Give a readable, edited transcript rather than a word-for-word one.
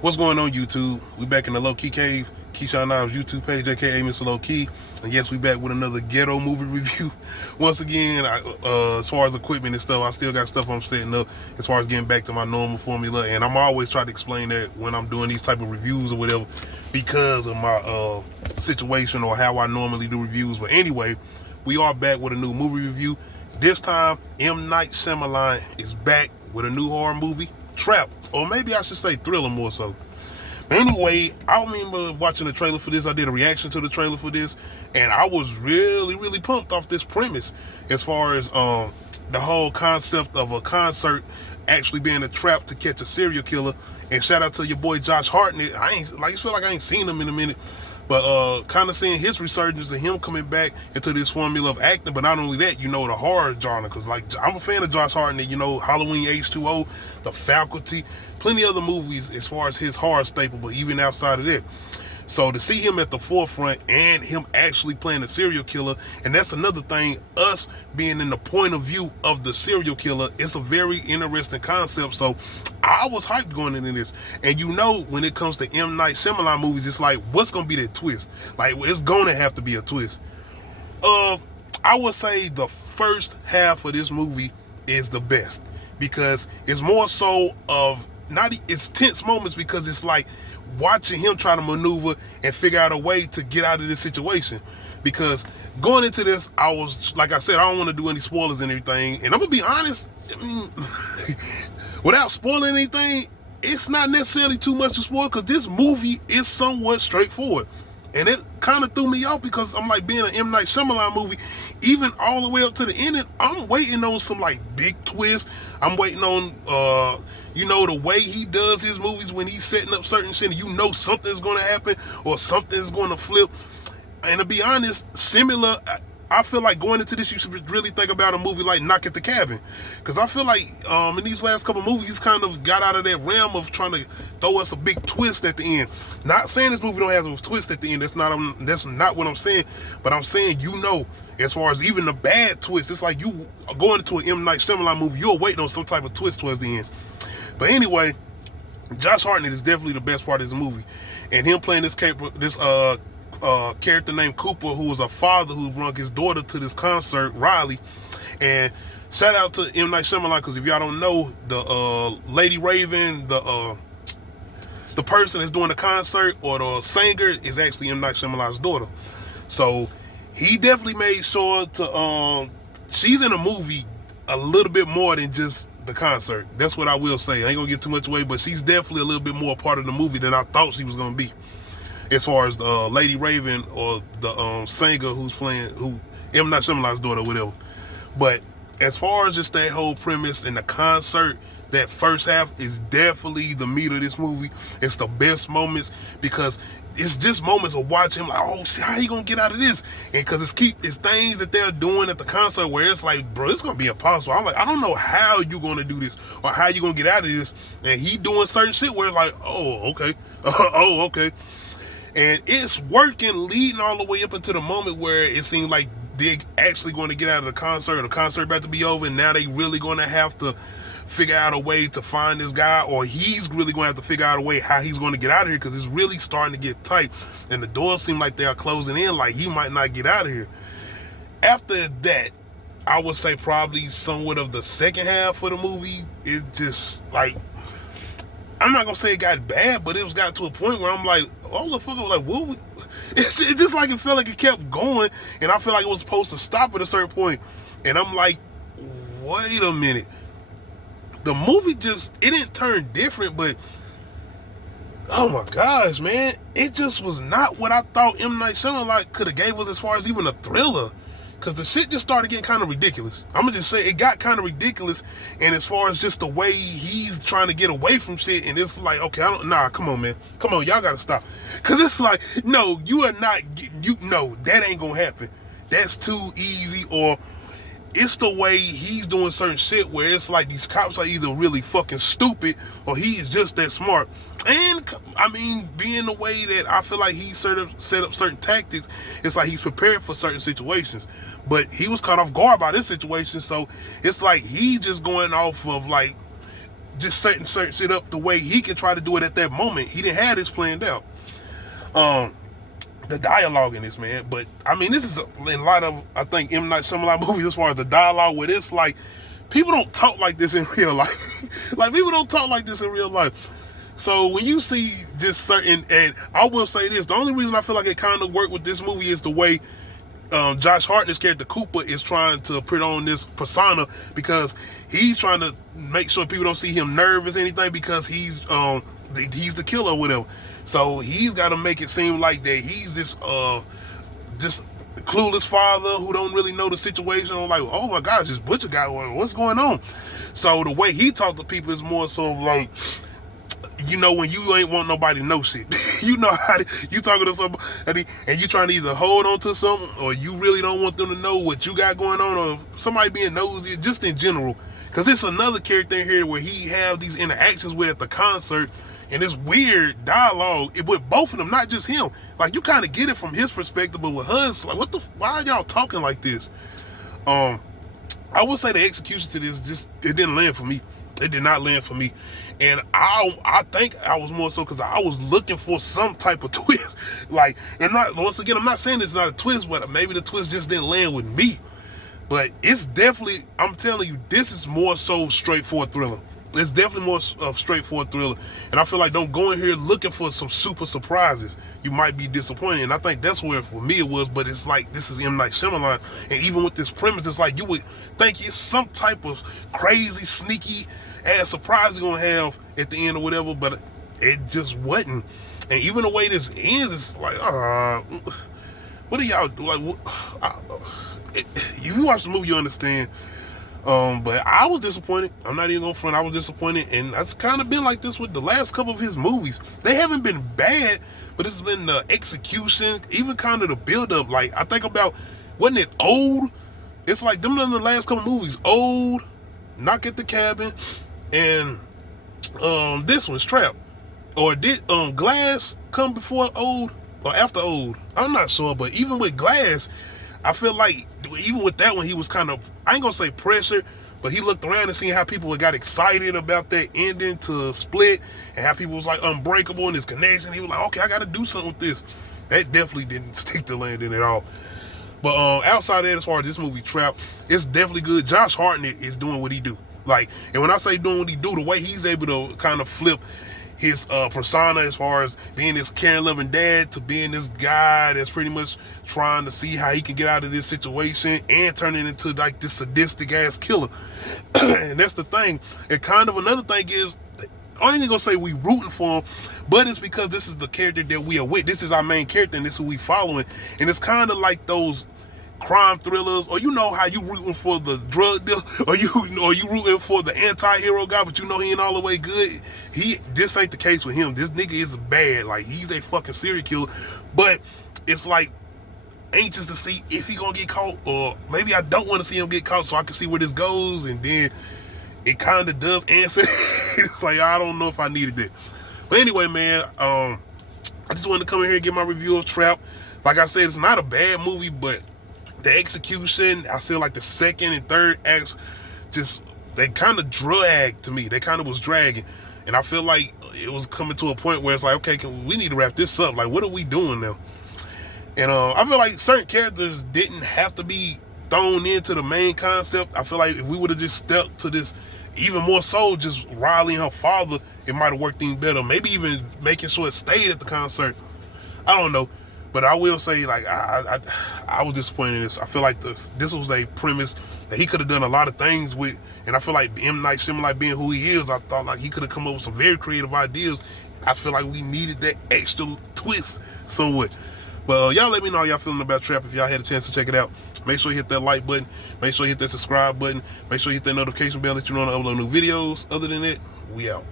What's going on, YouTube? We back in the Low Key Cave, Keyshawn Knobs YouTube page, aka Mr. Low Key. And yes, we back with another ghetto movie review. Once again, as far as equipment and stuff, I still got stuff I'm setting up as far as getting back to my normal formula. And I'm always trying to explain that when I'm doing these type of reviews or whatever, because of my situation or how I normally do reviews. But anyway, we are back with a new movie review. This time, M. Night Shyamalan is back with a new horror movie, Trap, or maybe I should say thriller more so. Anyway, I remember watching the trailer for this. I did a reaction to the trailer for this, and I was really pumped off this premise as far as the whole concept of a concert actually being a trap to catch a serial killer. And shout out to your boy Josh Hartnett. I feel like I ain't seen him in a minute. But kind of seeing his resurgence and him coming back into this formula of acting. But not only that, the horror genre. Because, I'm a fan of Josh Hartnett. Halloween H2O, The Faculty. Plenty of other movies as far as his horror staple. But even outside of that. So to see him at the forefront and him actually playing a serial killer, and that's another thing, us being in the point of view of the serial killer, it's a very interesting concept. So I was hyped going into this. And when it comes to M. Night Shyamalan movies, it's like, what's going to be that twist? Like, it's going to have to be a twist. I would say the first half of this movie is the best, because it's more so of, it's tense moments, because it's like watching him try to maneuver and figure out a way to get out of this situation. Because going into this, I was, like I said, I don't want to do any spoilers and everything. And I'm going to be honest, without spoiling anything, it's not necessarily too much to spoil, because this movie is somewhat straightforward. And it kind of threw me off, because I'm like, being an M. Night Shyamalan movie, even all the way up to the ending, I'm waiting on some big twists. I'm waiting on, the way he does his movies when he's setting up certain shit, and something's going to happen or something's going to flip. And to be honest, similar, I feel like going into this, you should really think about a movie like Knock at the Cabin. Because I feel like in these last couple movies, he's kind of got out of that realm of trying to throw us a big twist at the end. Not saying this movie don't have a twist at the end. That's not what I'm saying. But I'm saying, as far as even the bad twist, it's like you going into an M. Night Shyamalan movie, you're waiting on some type of twist towards the end. But anyway, Josh Hartnett is definitely the best part of this movie. And him playing this character named Cooper, who was a father who brought his daughter to this concert, Riley. And shout out to M. Night Shyamalan, because if y'all don't know, the Lady Raven, the person that's doing the concert, or the singer, is actually M. Night Shyamalan's daughter. So he definitely made sure to she's in a movie a little bit more than just the concert. That's what I will say. I ain't gonna get too much away, but she's definitely a little bit more part of the movie than I thought she was gonna be. As far as Lady Raven, or the singer who's playing, M. Night Shyamalan's daughter, whatever. But as far as just that whole premise and the concert, that first half is definitely the meat of this movie. It's the best moments, because it's just moments of watching him like, oh shit, how you gonna get out of this? And because it's things that they're doing at the concert where it's like, bro, it's gonna be impossible. I'm like, I don't know how you gonna do this or how you gonna get out of this. And he doing certain shit where it's like, oh, okay. Oh, okay. And it's working, leading all the way up into the moment where it seems like they're actually going to get out of the concert about to be over, and now they really going to have to figure out a way to find this guy, or he's really going to have to figure out a way how he's going to get out of here, because it's really starting to get tight, and the doors seem like they are closing in, like he might not get out of here. After that, I would say probably somewhat of the second half of the movie, it just, like, I'm not going to say it got bad, but it was got to a point where I'm like, oh, the fuck, like, what? It's just like, it felt like it kept going, and I feel like it was supposed to stop at a certain point, and I'm like, wait a minute. The movie it didn't turn different, but oh my gosh, man, it just was not what I thought M. Night Shyamalan could have gave us as far as even a thriller. Because the shit just started getting kind of ridiculous. I'm going to just say it got kind of ridiculous. And as far as just the way he's trying to get away from shit, and it's like, okay, come on, man. Come on, y'all got to stop. Because it's like, no, you are not, that ain't going to happen. That's too easy. Or it's the way he's doing certain shit where it's like these cops are either really fucking stupid or he's just that smart. And I mean, being the way that I feel like he set up certain tactics, it's like he's prepared for certain situations. But he was caught off guard by this situation, so it's like he just going off of like just setting certain shit up the way he can try to do it at that moment. He didn't have this planned out. The dialogue in this, man. But I mean, this is in light of, I think, M. Night Shyamalan movies as far as the dialogue, where it's like people don't talk like this in real life. Like, people don't talk like this in real life. So when you see just certain, and I will say this, the only reason I feel like it kind of worked with this movie is the way Josh Hartnett's character Cooper is trying to put on this persona, because he's trying to make sure people don't see him nervous or anything, because he's the killer or whatever. So he's got to make it seem like that he's this clueless father who don't really know the situation. I'm like, oh my gosh, this butcher guy, what's going on? So the way he talk to people is more so like, you know, when you ain't want nobody to know shit. You know how you talking to somebody and you trying to either hold on to something, or you really don't want them to know what you got going on, or somebody being nosy, just in general. Because it's another character in here where he have these interactions with at the concert, and it's weird dialogue with both of them, not just him. Like, you kind of get it from his perspective, but with hers, like, why are y'all talking like this? I would say the execution to this it didn't land for me. It did not land for me. And I think I was more so because I was looking for some type of twist. Like, and once again, I'm not saying it's not a twist, but maybe the twist just didn't land with me. But it's definitely, I'm telling you, this is more so straightforward thriller. It's definitely more of straightforward thriller. And I feel like don't go in here looking for some super surprises. You might be disappointed. And I think that's where for me it was. But it's like, this is M. Night Shyamalan. And even with this premise, it's like you would think it's some type of crazy, sneaky ass surprise you're going to have at the end or whatever. But it just wasn't. And even the way this ends, it's like, what do y'all do? Like, if you watch the movie, you understand. But I was disappointed. I'm not even gonna front. I was disappointed, and that's kind of been like this with the last couple of his movies. They haven't been bad, but it's been the execution, even kind of the build-up. Like, I think about, wasn't it Old? It's like them in the last couple of movies. Old, Knock at the Cabin, and this one's Trap. Or did Glass come before Old or after Old? I'm not sure, but even with Glass, I feel like even with that one, he was kind of, I ain't gonna say pressure, but he looked around and seen how people got excited about that ending to Split, and how people was like unbreakable in this connection. He was like, okay, I gotta do something with this. That definitely didn't stick the landing at all. But outside of that, as far as this movie Trap, it's definitely good. Josh Hartnett is doing what he do. Like, and when I say doing what he do, the way he's able to kind of flip his persona as far as being this caring, loving dad to being this guy that's pretty much trying to see how he can get out of this situation and turn it into like this sadistic ass killer. And that's the thing. And kind of another thing is, I ain't gonna say we rooting for him, but it's because this is the character that we are with. This is our main character, and this is who we following. And it's kind of like those crime thrillers, or you know how you rooting for the drug dealer, or you rooting for the anti-hero guy, but you know he ain't all the way good. This ain't the case with him. This nigga is bad. Like, he's a fucking serial killer. But it's like anxious to see if he gonna get caught, or maybe I don't want to see him get caught so I can see where this goes. And then it kind of does answer. It's like, I don't know if I needed that. But anyway, man, I just wanted to come in here and get my review of Trap. Like I said, it's not a bad movie, but the execution, I feel like the second and third acts, they kind of drag to me. They kind of was dragging. And I feel like it was coming to a point where it's like, okay, we need to wrap this up. Like, what are we doing now? And I feel like certain characters didn't have to be thrown into the main concept. I feel like if we would have just stepped to this, even more so, just Riley and her father, it might have worked things better. Maybe even making sure it stayed at the concert. I don't know. But I will say, like, I was disappointed in this. I feel like this was a premise that he could have done a lot of things with. And I feel like M. Night Shyamalan being who he is, I thought like he could have come up with some very creative ideas. I feel like we needed that extra twist somewhat. But y'all let me know how y'all feeling about Trap. If y'all had a chance to check it out, make sure you hit that like button. Make sure you hit that subscribe button. Make sure you hit that notification bell that you know when I upload new videos. Other than that, we out.